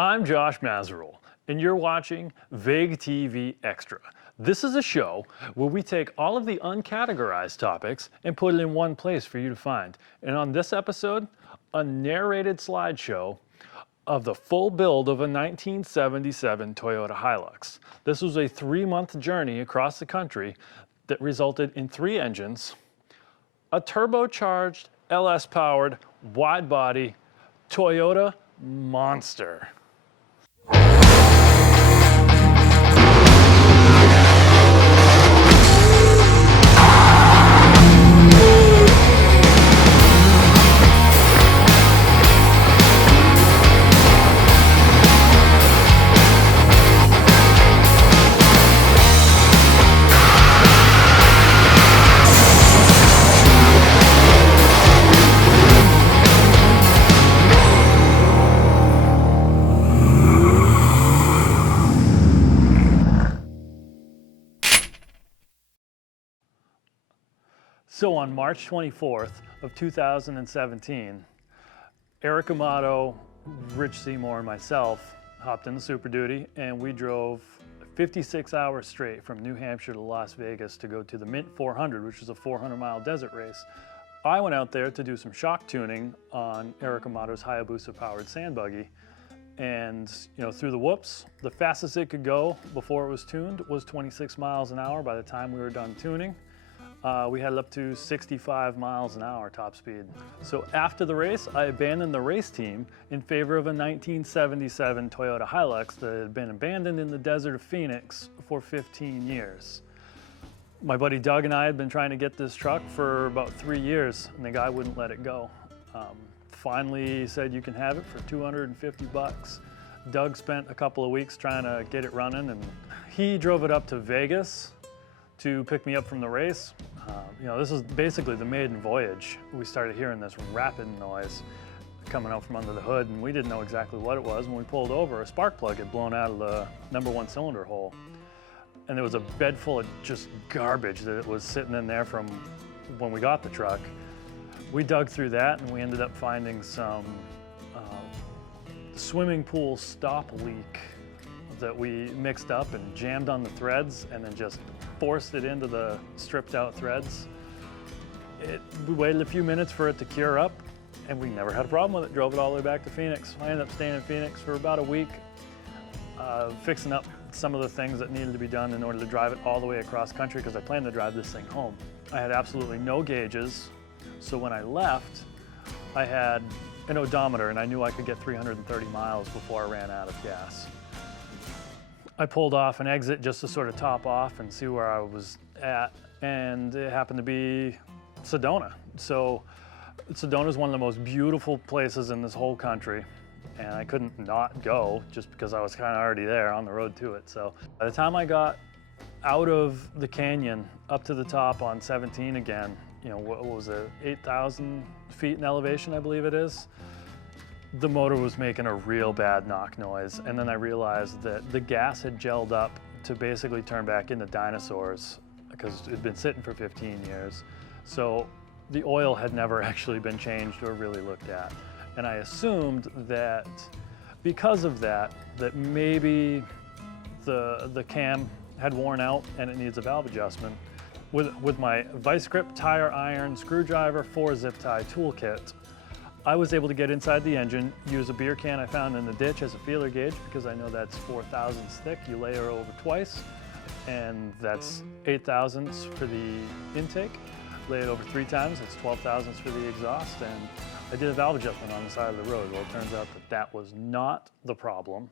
I'm Josh Mazerol, and you're watching Vague TV Extra. This is a show where we take all of the uncategorized topics and put it in one place for you to find. And on this episode, a narrated slideshow of the full build of a 1977 Toyota Hilux. This was a 3-month journey across the country that resulted in 3 engines, a turbocharged, LS-powered, wide-body Toyota monster. So on March 24th of 2017, Eric Amato, Rich Seymour, and myself hopped in the Super Duty and we drove 56 hours straight from New Hampshire to Las Vegas to go to the Mint 400, which is a 400-mile desert race. I went out there to do some shock tuning on Eric Amato's Hayabusa-powered sand buggy. And through the whoops, the fastest it could go before it was tuned was 26 miles an hour by the time we were done tuning. We had it up to 65 miles an hour top speed. So after the race, I abandoned the race team in favor of a 1977 Toyota Hilux that had been abandoned in the desert of Phoenix for 15 years. My buddy Doug and I had been trying to get this truck for about 3 years, and the guy wouldn't let it go. Finally said you can have it for 250 bucks. Doug spent a couple of weeks trying to get it running, and he drove it up to Vegas to pick me up from the race. This is basically the maiden voyage. We started hearing this rapid noise coming out from under the hood, and we didn't know exactly what it was. When we pulled over, a spark plug had blown out of the #1 cylinder hole. And there was a bed full of just garbage that was sitting in there from when we got the truck. We dug through that and we ended up finding some swimming pool stop leak that we mixed up and jammed on the threads and then just forced it into the stripped out threads. We waited a few minutes for it to cure up and we never had a problem with it. Drove it all the way back to Phoenix. I ended up staying in Phoenix for about a week, fixing up some of the things that needed to be done in order to drive it all the way across country because I planned to drive this thing home. I had absolutely no gauges, so when I left, I had an odometer and I knew I could get 330 miles before I ran out of gas. I pulled off an exit just to sort of top off and see where I was at, and it happened to be Sedona. So Sedona is one of the most beautiful places in this whole country, and I couldn't not go just because I was kind of already there on the road to it. So by the time I got out of the canyon up to the top on 17 again, what was it, 8,000 feet in elevation, I believe it is, the motor was making a real bad knock noise. And then I realized that the gas had gelled up to basically turn back into dinosaurs because it had been sitting for 15 years. So the oil had never actually been changed or really looked at. And I assumed that because of that, maybe the cam had worn out and it needs a valve adjustment. With my vice grip, tire iron, screwdriver, 4 zip tie toolkit, I was able to get inside the engine, use a beer can I found in the ditch as a feeler gauge because I know that's 4 thousandths thick. You layer over twice, and that's 8 thousandths for the intake. Lay it over 3 times, that's 12 thousandths for the exhaust, and I did a valve adjustment on the side of the road. Well, it turns out that was not the problem.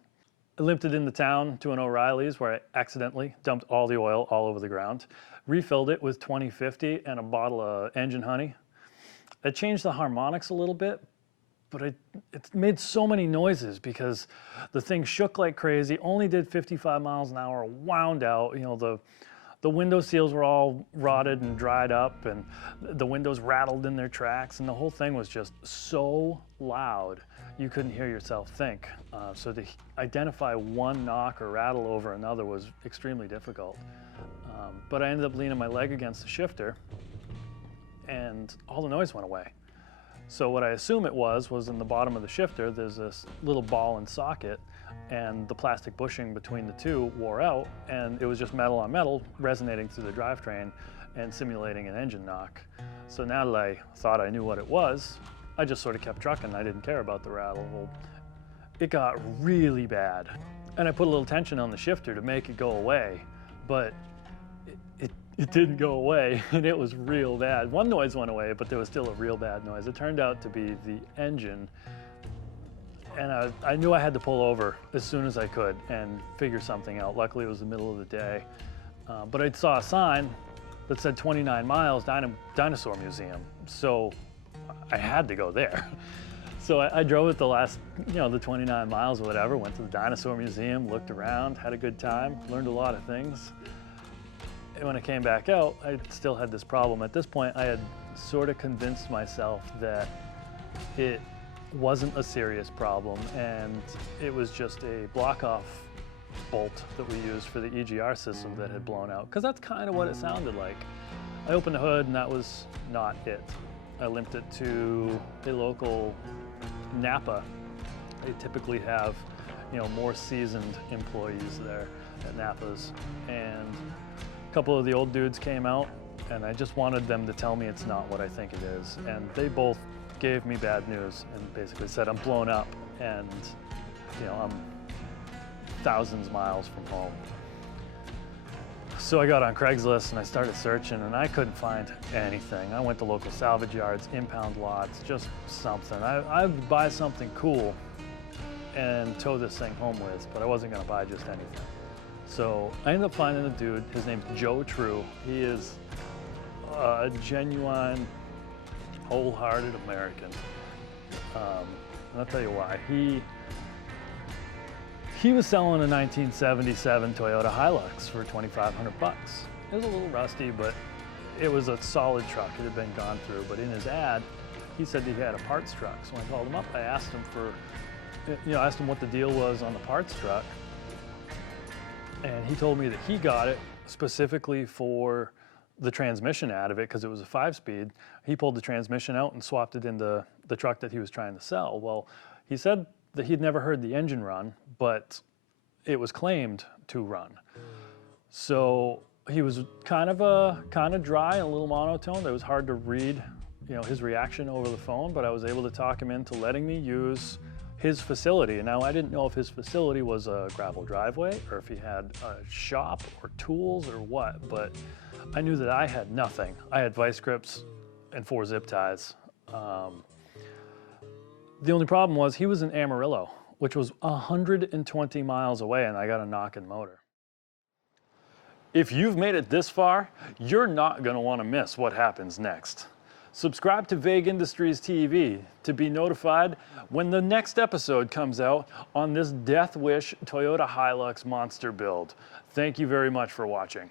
I limped it into town to an O'Reilly's where I accidentally dumped all the oil all over the ground, refilled it with 2050 and a bottle of engine honey. I changed the harmonics a little bit, but it made so many noises because the thing shook like crazy, only did 55 miles an hour, wound out. The window seals were all rotted and dried up, and the windows rattled in their tracks, and the whole thing was just so loud you couldn't hear yourself think. So to identify one knock or rattle over another was extremely difficult. But I ended up leaning my leg against the shifter, and all the noise went away. So what I assume it was in the bottom of the shifter, there's this little ball and socket and the plastic bushing between the two wore out, and it was just metal on metal resonating through the drivetrain and simulating an engine knock. So now that I thought I knew what it was, I just sort of kept trucking. I didn't care about the rattle. Well, it got really bad, and I put a little tension on the shifter to make it go away, but it didn't go away, and it was real bad. One noise went away, but there was still a real bad noise. It turned out to be the engine, and I knew I had to pull over as soon as I could and figure something out. Luckily, it was the middle of the day, but I saw a sign that said 29 miles Dinosaur Museum, so I had to go there. So I drove it the last, the 29 miles or whatever, went to the Dinosaur Museum, looked around, had a good time, learned a lot of things. And when I came back out, I still had this problem. At this point, I had sort of convinced myself that it wasn't a serious problem, and it was just a block-off bolt that we used for the EGR system that had blown out, because that's kind of what it sounded like. I opened the hood, and that was not it. I limped it to a local Napa. They typically have, more seasoned employees there at Napa's, and a couple of the old dudes came out, and I just wanted them to tell me it's not what I think it is. And they both gave me bad news and basically said I'm blown up, and I'm thousands of miles from home. So I got on Craigslist and I started searching, and I couldn't find anything. I went to local salvage yards, impound lots, just something. I'd buy something cool and tow this thing home with, but I wasn't gonna buy just anything. So I ended up finding a dude. His name's Joe True. He is a genuine, wholehearted American. And I'll tell you why. He was selling a 1977 Toyota Hilux for 2,500 bucks. It was a little rusty, but it was a solid truck. It had been gone through. But in his ad, he said he had a parts truck. So when I called him up, I asked him asked him what the deal was on the parts truck. And he told me that he got it specifically for the transmission out of it, because it was a 5-speed. He pulled the transmission out and swapped it into the truck that he was trying to sell. Well, he said that he'd never heard the engine run, but it was claimed to run. So he was kind of dry and a little monotone. It was hard to read, his reaction over the phone, but I was able to talk him into letting me use his facility. Now, I didn't know if his facility was a gravel driveway or if he had a shop or tools or what, but I knew that I had nothing. I had vice grips and 4 zip ties. The only problem was he was in Amarillo, which was 120 miles away, and I got a knocking motor. If you've made it this far, you're not gonna wanna miss what happens next. Subscribe to Vague Industries TV to be notified when the next episode comes out on this Death Wish Toyota Hilux monster build. Thank you very much for watching.